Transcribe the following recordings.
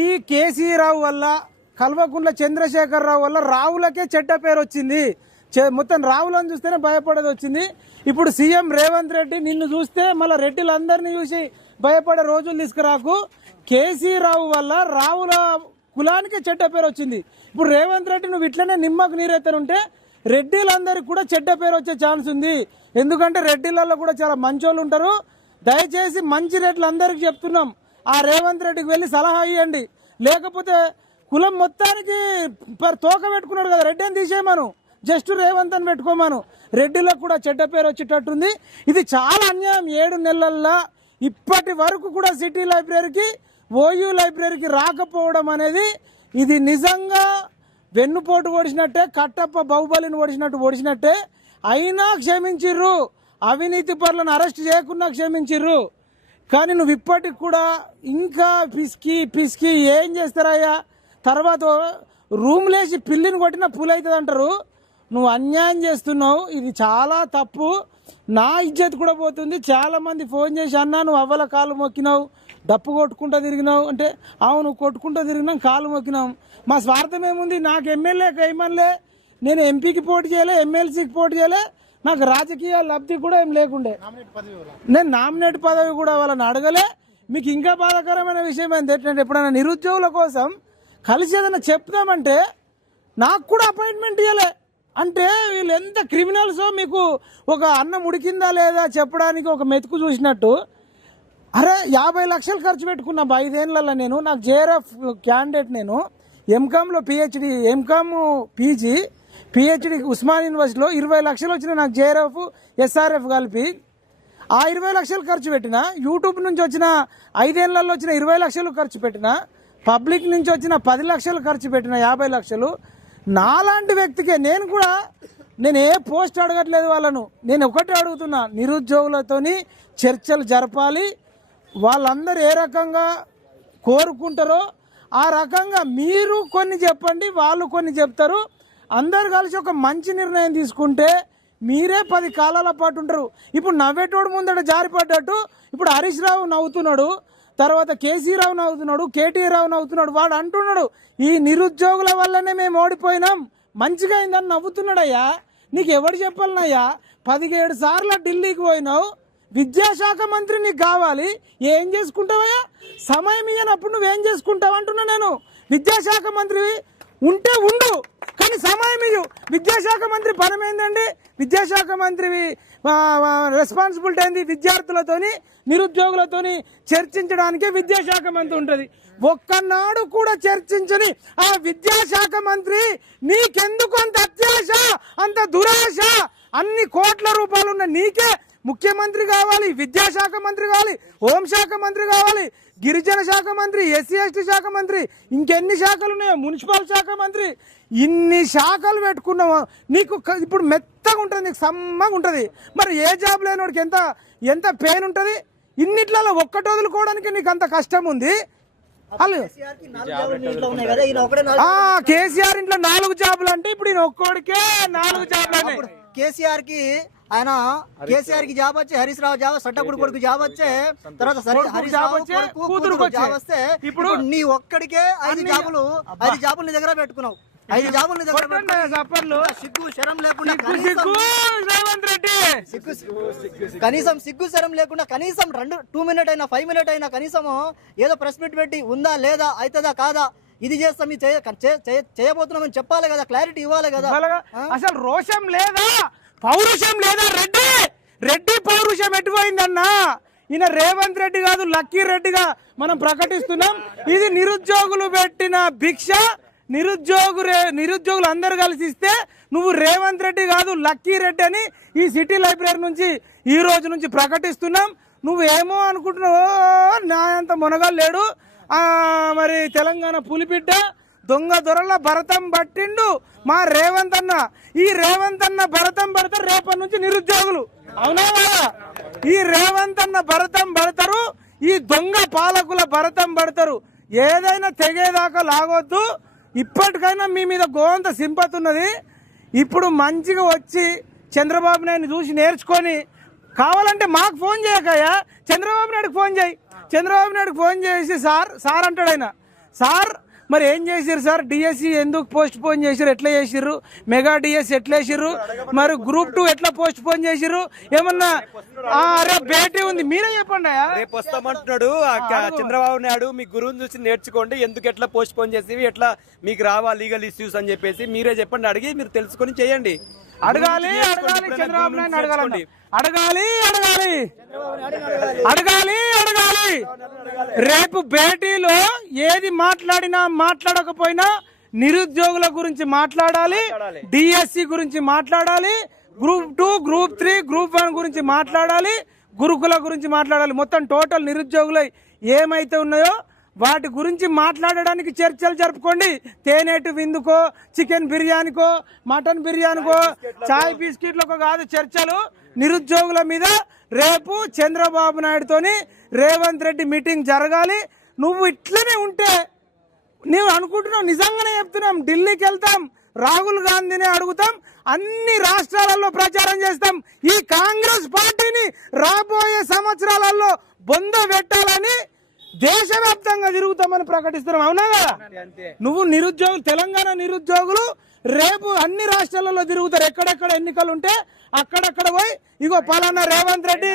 ఈ కేసీ రావు వల్ల కల్వకుంట్ల చంద్రశేఖర్ రావు వల్ల రావులకే చెడ్డ పేరు వచ్చింది. మొత్తం రావులను చూస్తేనే భయపడేది వచ్చింది. ఇప్పుడు సీఎం రేవంత్ రెడ్డి నిన్ను చూస్తే మళ్ళీ రెడ్డిలందరినీ చూసి భయపడే రోజులు తీసుకురాకు. కేసీ రావు వల్ల రావుల కులానికి చెడ్డ పేరు వచ్చింది. ఇప్పుడు రేవంత్ రెడ్డి నువ్వు ఇట్లనే నిమ్మకు నీరెత్తనుంటే రెడ్డిలందరికీ కూడా చెడ్డ పేరు వచ్చే ఛాన్స్ ఉంది. ఎందుకంటే రెడ్డిలలో కూడా చాలా మంచోళ్ళు ఉంటారు. దయచేసి మంచి రేట్లు అందరికీ చెప్తున్నాం. ఆ రేవంత్ రెడ్డికి వెళ్ళి సలహా ఇవ్వండి లేకపోతే కులం మొత్తానికి పర్ తోక పెట్టుకున్నాడు కదా రెడ్డి అని తీసేయమను. జస్ట్ రేవంత్ అని పెట్టుకోమను. రెడ్డిలకు కూడా చెడ్డ పేరు వచ్చేటట్టుంది. ఇది చాలా అన్యాయం. ఏడు నెలల్లో ఇప్పటి వరకు కూడా సిటీ లైబ్రరీకి ఓయూ లైబ్రరీకి రాకపోవడం అనేది ఇది నిజంగా వెన్నుపోటు ఓడిసినట్టే కట్టప్ప బాహుబలిని ఓడిసినట్టు ఓడిసినట్టే అయినా క్షమించిర్రు. అవినీతి పరులను అరెస్ట్ చేయకుండా క్షమించిర్రు. కానీ నువ్వు ఇప్పటికి కూడా ఇంకా పిసికి పిసికి ఏం చేస్తారయ్యా? తర్వాత రూమ్ లేచి పిల్లిని కొట్టిన పులి అవుతుంది అంటారు. నువ్వు అన్యాయం చేస్తున్నావు. ఇది చాలా తప్పు. నా ఇజ్జత్ కూడా పోతుంది. చాలామంది ఫోన్ చేసి అన్నా నువ్వు అవ్వల కాలు మొక్కినావు. డప్పు కొట్టుకుంటూ తిరిగినావు. అంటే అవును కొట్టుకుంటూ తిరిగినాం కాలు మొక్కినాం. మా స్వార్థం ఏముంది? నాకు ఎమ్మెల్యే ఏమనలే. నేను ఎంపీకి పోటీ చేయలే ఎమ్మెల్సీకి పోటీ చేయలే. నాకు రాజకీయ లబ్ధి కూడా ఏం లేకుండే. నేను నామినేట్ పదవి కూడా వాళ్ళని అడగలే. మీకు ఇంకా బాధాకరమైన విషయం ఏంటంటే ఎప్పుడైనా నిరుద్యోగుల కోసం కలిసి ఏదైనా చెప్దామంటే నాకు కూడా అపాయింట్మెంట్ ఇవ్వలే అంటే వీళ్ళు ఎంత క్రిమినల్సో మీకు ఒక అన్నం ఉడికిందా లేదా చెప్పడానికి ఒక మెతుకు చూసినట్టు. అరే యాభై లక్షలు ఖర్చు పెట్టుకున్నా బా ఐదేళ్ళలో నేను నాకు జేఆర్ఎఫ్ క్యాండిడేట్ నేను ఎంకామ్లో PhD MCom PG PhD Osman యూనివర్సిటీలో ఇరవై లక్షలు వచ్చిన నాకు జేఆర్ఎఫ్ ఎస్ఆర్ఎఫ్ కలిపి. ఆ ఇరవై లక్షలు ఖర్చు పెట్టిన యూట్యూబ్ నుంచి వచ్చిన ఐదేళ్ళలో వచ్చిన ఇరవై లక్షలు ఖర్చు పెట్టిన పబ్లిక్ నుంచి వచ్చిన పది లక్షలు ఖర్చు పెట్టిన యాభై లక్షలు నాలాంటి వ్యక్తికే నేను కూడా నేను ఏ పోస్ట్ అడగట్లేదు వాళ్ళను. నేను ఒకటే అడుగుతున్నా నిరుద్యోగులతోని చర్చలు జరపాలి. వాళ్ళందరూ ఏ రకంగా కోరుకుంటారో ఆ రకంగా మీరు కొన్ని చెప్పండి వాళ్ళు కొన్ని చెప్తారు. అందరు కలిసి ఒక మంచి నిర్ణయం తీసుకుంటే మీరే పది కాలాల పాటు ఉంటారు. ఇప్పుడు నవ్వేటోడు ముందట జారిపడ్డట్టు ఇప్పుడు హరీష్ రావు నవ్వుతున్నాడు తర్వాత కేసీ రావు నవ్వుతున్నాడు కేటీ రావు నవ్వుతున్నాడు వాడు అంటున్నాడు ఈ నిరుద్యోగుల వల్లనే మేము ఓడిపోయినాం మంచిగా అయిందని నవ్వుతున్నాడయ్యా. నీకు ఎవడు చెప్పాలనయ్యా? పదిహేడు సార్లు ఢిల్లీకి పోయినావు విద్యాశాఖ మంత్రి నీకు కావాలి ఏం చేసుకుంటావయ్యా? సమయం ఇయ్యనప్పుడు నువ్వేం చేసుకుంటావు అంటున్నా నేను. విద్యాశాఖ మంత్రి ఉంటే ఉండు. కానీ సమయం ఇయ్యు. విద్యాశాఖ మంత్రి పరం ఏందండి విద్యాశాఖ మంత్రి రెస్పాన్సిబిలిటీ ఏంది? విద్యార్థులతోని నిరుద్యోగులతోని చర్చించడానికే విద్యాశాఖ మంత్రి ఉంటుంది. ఒక్కనాడు కూడా చర్చించని ఆ విద్యాశాఖ మంత్రి నీకెందుకు అంత అత్యాశ అంత దురాశ? అన్ని కోట్ల రూపాయలు ఉన్న నీకే ముఖ్యమంత్రి కావాలి విద్యాశాఖ మంత్రి కావాలి హోంశాఖ మంత్రి కావాలి గిరిజన శాఖ మంత్రి ఎస్సీ ఎస్టీ శాఖ మంత్రి ఇంకెన్ని శాఖలు ఉన్నాయో? మున్సిపల్ శాఖ మంత్రి. ఇన్ని శాఖలు పెట్టుకున్నావు? నీకు ఇప్పుడు మెత్తగా ఉంటుంది నీకు సమ్మగా ఉంటుంది. మరి ఏ జాబ్ లేనివాడికి ఎంత ఎంత పెయిన్ ఉంటుంది? ఇన్నిట్లలో ఒక్కటి వదులుకోవడానికి నీకు అంత కష్టం ఉంది? కేసీఆర్ ఇంట్లో నాలుగు జాబులు అంటే ఇప్పుడు ఈయన ఒక్కడికే నాలుగు జాబులు కేసీఆర్కి ఆయన కేసీఆర్కి జాబ్ వచ్చే హరీష్ రావు జాబ్ సట్టకుడు కొడుకు జాబ్ వచ్చే తర్వాత హరీష్ జాబ్ రావు వచ్చే. జాబ్ వస్తే ఇప్పుడు నీ ఒక్కడికే ఐదు జాబులు ఐదు జాబులు నీ దగ్గర పెట్టుకున్నావు. ఐదు జాబులు నీ దగ్గర కొట్టండి పెట్టుకున్నావు. చప్పట్లు సిగ్గు శరం లేకుండా కనీసం సిగ్గు రేవంత్ రెడ్డి. సిగ్గు కనీసం సిగ్గు శరం లేకుండా కనీసం రెండు టూ మినిట్ అయినా ఫైవ్ మినిట్ అయినా కనీసం ఏదో ప్రెస్ మీట్ పెట్టి ఉందా లేదా అవుతుందా కాదా ఇది చేస్తాం ఇది చేయబోతున్నామని చెప్పాలి కదా క్లారిటీ ఇవ్వాలి కదా? అసలు రోషం లేదా? పౌరుషం లేదా రెడ్డి? రెడ్డి పౌరుషం ఎటుపోయిందన్నా? ఈయన రేవంత్ రెడ్డి కాదు లక్కీ రెడ్డిగా మనం ప్రకటిస్తున్నాం. ఇది నిరుద్యోగులు పెట్టిన భిక్ష. నిరుద్యోగు నిరుద్యోగులు అందరు కలిసి ఇస్తే నువ్వు రేవంత్ రెడ్డి కాదు లక్కీ రెడ్డి అని ఈ సిటీ లైబ్రరీ నుంచి ఈ రోజు నుంచి ప్రకటిస్తున్నాం. నువ్వేమో అనుకుంటున్నావు నా అంత మునగాలు లేడు మరి తెలంగాణ పులిబిడ్డ దొంగ దొరల భరతం పట్టిండు మా రేవంత్ అన్న. ఈ రేవంత్ అన్న భరతం పడతారు రేపటి నుంచి నిరుద్యోగులు. అవునా ఈ రేవంత్ అన్న భరతం పడతారు ఈ దొంగ పాలకుల భరతం పడతారు. ఏదైనా తెగేదాకా లాగొద్దు. ఇప్పటికైనా మీ మీద గోంత సింపతి ఉన్నది. ఇప్పుడు మంచిగా వచ్చి చంద్రబాబు నాయుడు చూసి నేర్చుకొని కావాలంటే మాకు ఫోన్ చేయకయ్యా. చంద్రబాబు నాయుడుకి ఫోన్ చేయి. చంద్రబాబు నాయుడుకి ఫోన్ చేసి సార్ సార్ అంటాడు ఆయన. సార్ మరి ఏం చేసిర్రు సార్? డిఎస్సి ఎందుకు పోస్ట్ పోన్ చేసిర్రు? ఎట్లా చేసిర్రు? మెగా డిఎస్ ఎట్లా వేసిర్రు మరి గ్రూప్ టూ ఎట్లా పోస్ట్ పోన్ చేసిర్రు? ఏమన్నా? అరే భేటీ ఉంది. మీరే చెప్పండి. రేపు వస్తామంటున్నాడు. చంద్రబాబు నాయుడు మీ గురువుని చూసి నేర్చుకోండి. ఎందుకు ఎట్లా పోస్ట్ పోన్ చేసి ఎట్లా మీకు రావా లీగల్ ఇష్యూస్ అని చెప్పేసి మీరే చెప్పండి. అడిగి మీరు తెలుసుకొని చేయండి. అడగాలి అడగాలి చంద్రబాబు నాయుడు నుంచి అడగాలి నేర్చుకోండి. అడగాలి అడగాలి. అడగాలి అడగాలి. రేపు భేటీలో ఏది మాట్లాడినా మాట్లాడకపోయినా నిరుద్యోగుల గురించి మాట్లాడాలి డిఎస్సి గురించి మాట్లాడాలి group two group three group one గురించి మాట్లాడాలి గురుకుల గురించి మాట్లాడాలి. మొత్తం టోటల్ నిరుద్యోగులు ఏమైతే ఉన్నాయో వాటి గురించి మాట్లాడడానికి చర్చలు జరుపుకోండి. తేనేటి విందుకో చికెన్ బిర్యానీకో మటన్ బిర్యానీకో చాయ్ బిస్కెట్లకో. కాదు చర్చలు నిరుద్యోగుల మీద రేపు చంద్రబాబు నాయుడుతోని రేవంత్ రెడ్డి మీటింగ్ జరగాలి. నువ్వు ఇట్లనే ఉంటే నీవు అనుకుంటున్నావు నిజంగానే చెప్తున్నాం ఢిల్లీకి వెళ్తాం రాహుల్ గాంధీని అడుగుతాం అన్ని రాష్ట్రాలలో ప్రచారం చేస్తాం. ఈ కాంగ్రెస్ పార్టీని రాబోయే సంవత్సరాలలో బొంద పెట్టాలని దేశవ్యాప్తంగా తిరుగుతామని ప్రకటిస్తున్నాం. అవునా కదా? నువ్వు నిరుద్యోగులు తెలంగాణ నిరుద్యోగులు రేపు అన్ని రాష్ట్రాలలో తిరుగుతారు. ఎక్కడెక్కడ ఎన్నికలు ఉంటే అక్కడక్కడ పోయి ఇగో పలానా రేవంత్ రెడ్డి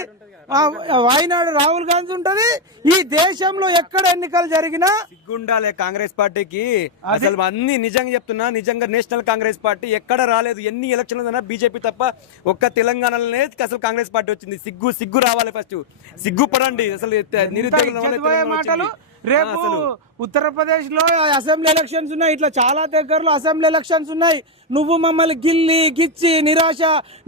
వాయినాడు రాహుల్ గాంధీ ఉంటది. ఈ దేశంలో ఎక్కడ ఎన్నికలు జరిగినా సిగ్గుండాలే కాంగ్రెస్ పార్టీకి. అసలు అన్ని నిజంగా చెప్తున్నా నిజంగా నేషనల్ కాంగ్రెస్ పార్టీ ఎక్కడ రాలేదు. ఎన్ని ఎలక్షన్లు ఉన్నా బీజేపీ తప్ప ఒక్క తెలంగాణలోనే అసలు కాంగ్రెస్ పార్టీ వచ్చింది. సిగ్గు సిగ్గు రావాలి ఫస్ట్ సిగ్గు పడండి అసలు తెలంగాణ మాటలు. రేపు ఉత్తరప్రదేశ్లో అసెంబ్లీ ఎలక్షన్స్ ఉన్నాయి. ఇట్లా చాలా దగ్గరలో అసెంబ్లీ ఎలక్షన్స్ ఉన్నాయి. నువ్వు మమ్మల్ని గిల్లి గిచ్చి నిరాశ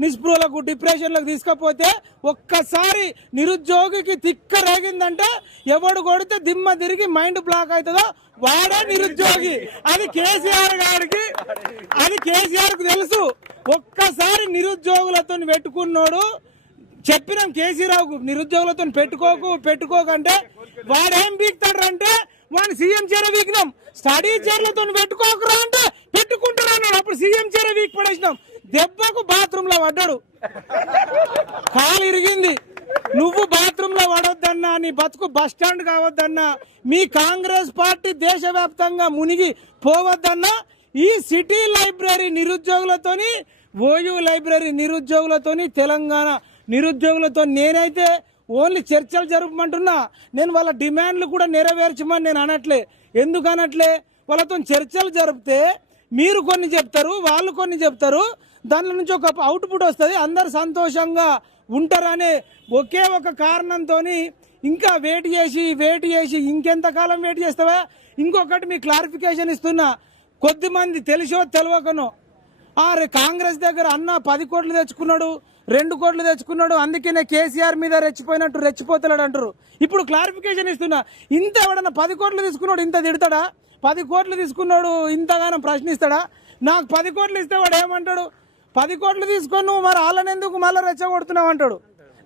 నిస్పృహలకు డిప్రెషన్లకు తీసుకపోతే ఒక్కసారి నిరుద్యోగికి తిక్క రేగిందంటే ఎవడు కొడితే దిమ్మ తిరిగి మైండ్ బ్లాక్ అవుతుందో వాడే నిరుద్యోగి. అది కేసీఆర్ గారికి అది కేసీఆర్కు తెలుసు. ఒక్కసారి నిరుద్యోగులతో పెట్టుకున్నోడు చెప్పినాం కేసీరావుకు నిరుద్యోగులతో పెట్టుకోకు పెట్టుకోకంటే వాడేం బీక్తాడు అంటే వాడిని సీఎం చీర వీకినాం. స్టడీ చీరలతో పెట్టుకోకురా అంటే పెట్టుకుంటారు అన్నాడు. అప్పుడు సీఎం చీర వీక్ పడేసినాం. దెబ్బకు బాత్రూమ్లో పడ్డాడు. కాలు ఇరిగింది. నువ్వు బాత్రూమ్లో పడొద్దన్నా నీ బతుకు బస్ స్టాండ్ కావద్దన్నా మీ కాంగ్రెస్ పార్టీ దేశవ్యాప్తంగా మునిగి పోవద్దన్నా ఈ సిటీ లైబ్రరీ నిరుద్యోగులతోని ఓయూ లైబ్రరీ నిరుద్యోగులతోని తెలంగాణ నిరుద్యోగులతో నేనైతే ఓన్లీ చర్చలు జరపమంటున్నా. నేను వాళ్ళ డిమాండ్లు కూడా నెరవేర్చమని నేను అనట్లే. ఎందుకు అనట్లే? వాళ్ళతో చర్చలు జరిపితే మీరు కొన్ని చెప్తారు వాళ్ళు కొన్ని చెప్తారు. దాని నుంచి ఒక అవుట్పుట్ వస్తుంది. అందరు సంతోషంగా ఉంటారనే ఒకే ఒక కారణంతో ఇంకా వెయిట్ చేసి వెయిట్ చేసి ఇంకెంతకాలం వెయిట్ చేస్తావా? ఇంకొకటి మీ క్లారిఫికేషన్ ఇస్తున్నా. కొద్దిమంది తెలిసో తెలియకనో ఆ కాంగ్రెస్ దగ్గర అన్న పది కోట్లు తెచ్చుకున్నాడు. రెండు కోట్లు తెచ్చుకున్నాడు అందుకనే కేసీఆర్ మీద రెచ్చిపోయినట్టు రెచ్చిపోతున్నాడు అంటారు ఇప్పుడు క్లారిఫికేషన్ ఇస్తున్నా ఇంత ఎవడన్నా పది కోట్లు తీసుకున్నాడు ఇంత తిడతాడా? పది కోట్లు తీసుకున్నాడు ఇంతగానో ప్రశ్నిస్తాడా? నాకు పది కోట్లు ఇస్తే వాడు ఏమంటాడు? పది కోట్లు తీసుకొని నువ్వు మరి వాళ్ళని ఎందుకు మళ్ళీ రెచ్చగొడుతున్నావు అంటాడు?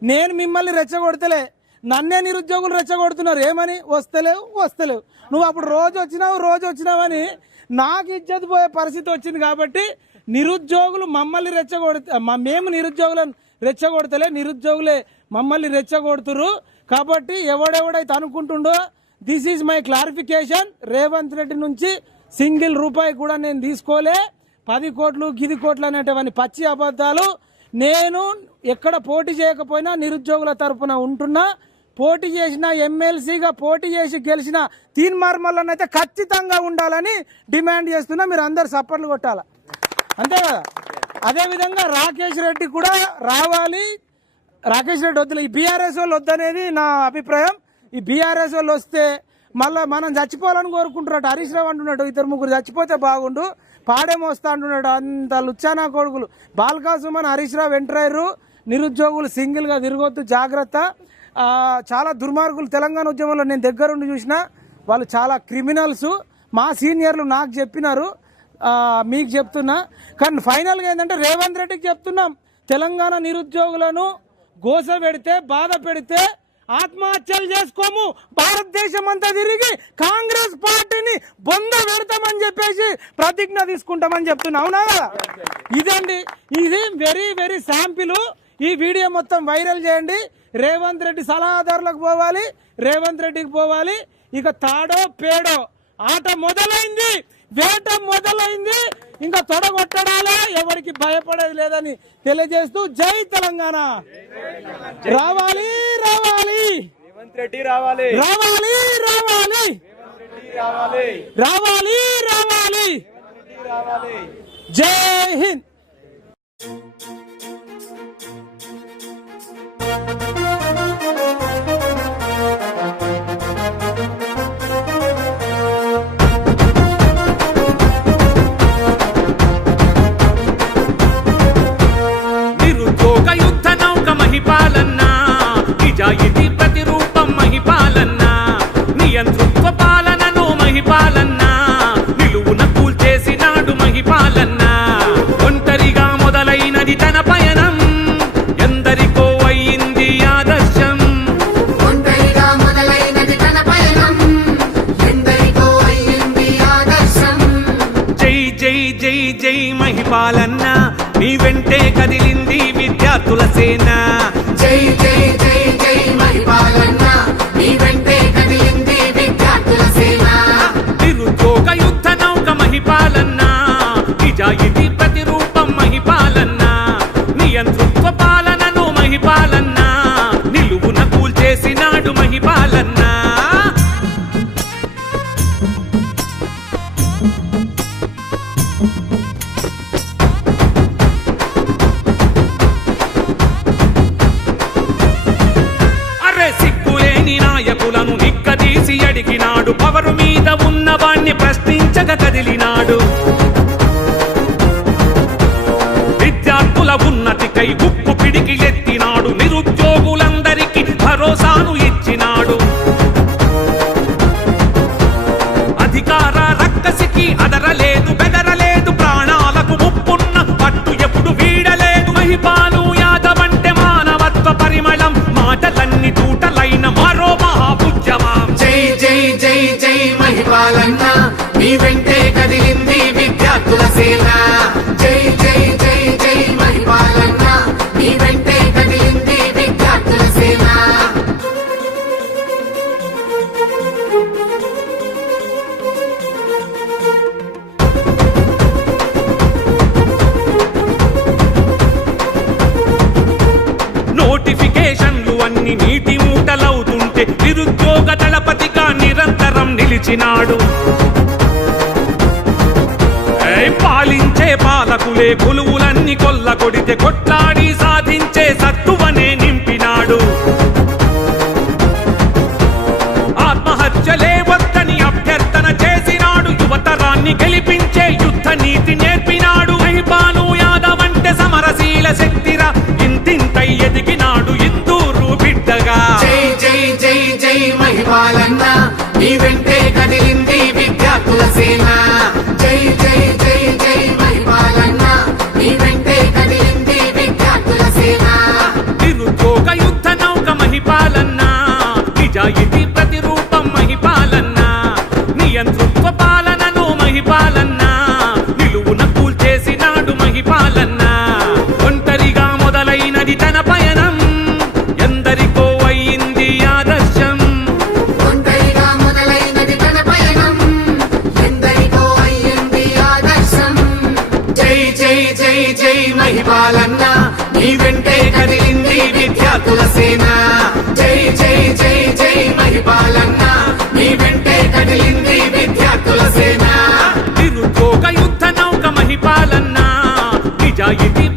నేను మిమ్మల్ని రెచ్చగొడతలే. నన్నే నిరుద్యోగులు రెచ్చగొడుతున్నారు. ఏమని? వస్తలేవు వస్తలేవు. నువ్వు అప్పుడు రోజు వచ్చినావు రోజు వచ్చినావని నాకు ఇజ్జత్ పోయే పరిస్థితి వచ్చింది కాబట్టి నిరుద్యోగులు మమ్మల్ని రెచ్చగొడితే మేము నిరుద్యోగులను రెచ్చగొడతలే నిరుద్యోగులే మమ్మల్ని రెచ్చగొడుతురు కాబట్టి ఎవడెవడైతే అనుకుంటుండో this is my clarification Revanth Reddy నుంచి సింగిల్ రూపాయి కూడా నేను తీసుకోలే. పది కోట్లు గిది కోట్లు అనేటువంటి పచ్చి అబద్ధాలు. నేను ఎక్కడ పోటీ చేయకపోయినా నిరుద్యోగుల తరపున ఉంటున్నా. పోటీ చేసిన ఎమ్మెల్సీగా పోటీ చేసి గెలిచిన తీన్ మార్మల్లోనైతే ఖచ్చితంగా ఉండాలని డిమాండ్ చేస్తున్నా. మీరు అందరు సపోర్ట్లు కొట్టాల? అంతే కదా? అదేవిధంగా రాకేష్ రెడ్డి కూడా రావాలి. రాకేష్ రెడ్డి వద్దులే. ఈ బీఆర్ఎస్ వాళ్ళు వద్దనేది నా అభిప్రాయం. ఈ బీఆర్ఎస్ వాళ్ళు వస్తే మళ్ళీ మనం చచ్చిపోవాలని కోరుకుంటున్నాడు. హరీష్ రావు అంటున్నాడు ఇద్దరు ముగ్గురు చచ్చిపోతే బాగుండు. పాడేమోస్తా అంటున్నాడు. అంత లుచ్చానా కొడుకులు. బాల్కా సుమన్ హరీష్ రావు ఎంటర్ అయ్యారు. నిరుద్యోగులు సింగిల్గా తిరగొద్దు. జాగ్రత్త. చాలా దుర్మార్గులు. తెలంగాణ ఉద్యమంలో నేను దగ్గరుండి చూసిన వాళ్ళు చాలా క్రిమినల్స్. మా సీనియర్లు నాకు చెప్పినారు. మీకు చెప్తున్నా. కానీ ఫైనల్గా ఏంటంటే రేవంత్ రెడ్డికి చెప్తున్నాం. తెలంగాణ నిరుద్యోగులను గోస పెడితే బాధ పెడితే ఆత్మహత్యలు చేసుకోము. భారతదేశం అంతా తిరిగి కాంగ్రెస్ పార్టీని బొంద పెడతామని చెప్పేసి ప్రతిజ్ఞ తీసుకుంటామని చెప్తున్నా. అవునా కదా? ఇదండి. ఇది వెరీ వెరీ శాంపిల్ ఈ వీడియో మొత్తం వైరల్ చేయండి. రేవంత్ రెడ్డి సలహాదారులకు పోవాలి. రేవంత్ రెడ్డికి పోవాలి. ఇక తాడో పేడో ఆట మొదలైంది. వేట మొదలైంది. ఇంకా తొడగొట్టడాలే. ఎవరికి భయపడేది లేదని తెలియజేస్తూ జై తెలంగాణ. రావాలి రావాలి. రేవంత్ రెడ్డి రావాలి. రావాలి రావాలి. రావాలి. రావాలి రావాలి. రావాలి. జై హింద్. విద్యార్థుల సేన జై జై జై జై మహిపాలన్న నీ వెంటే కదిలింది విద్యార్థుల సేన. నిరుద్యోగ యుద్ధ నౌక మహిపాలన్న. నిజాయితీ ప్రతిరూపం అడిగినాడు పవరు మీద ఉన్నవాణ్ణి ప్రశ్నించక కదిలినాడు. విద్యార్థుల ఉన్నతికై ఉప్పు పిడికిలెత్తినాడు నిరుద్యోగులందరికీ భరోసాను ఇచ్చినాడు. అధికార రక్కసికి అదరలేదు. మహిపాలన్న నీ వెంటే కదిలింది విద్యార్థుల సేనా. నిరంతరం పాలించే పాలకులే కొలువులన్నీ కొల్ల కొడితే కొట్లాడి నిజాయితీ ప్రతి జై జై జై జై మహిపాలన్న. నీ వెంటే కదిలింది విద్యార్థుల సేన జై జై జై జై మహిపాలన్న. నీ వెంటే కదిలింది విద్యార్థుల సేన నిరుద్యోగ యుద్ధ నౌక మహిపాలన్న. నిజాయితీ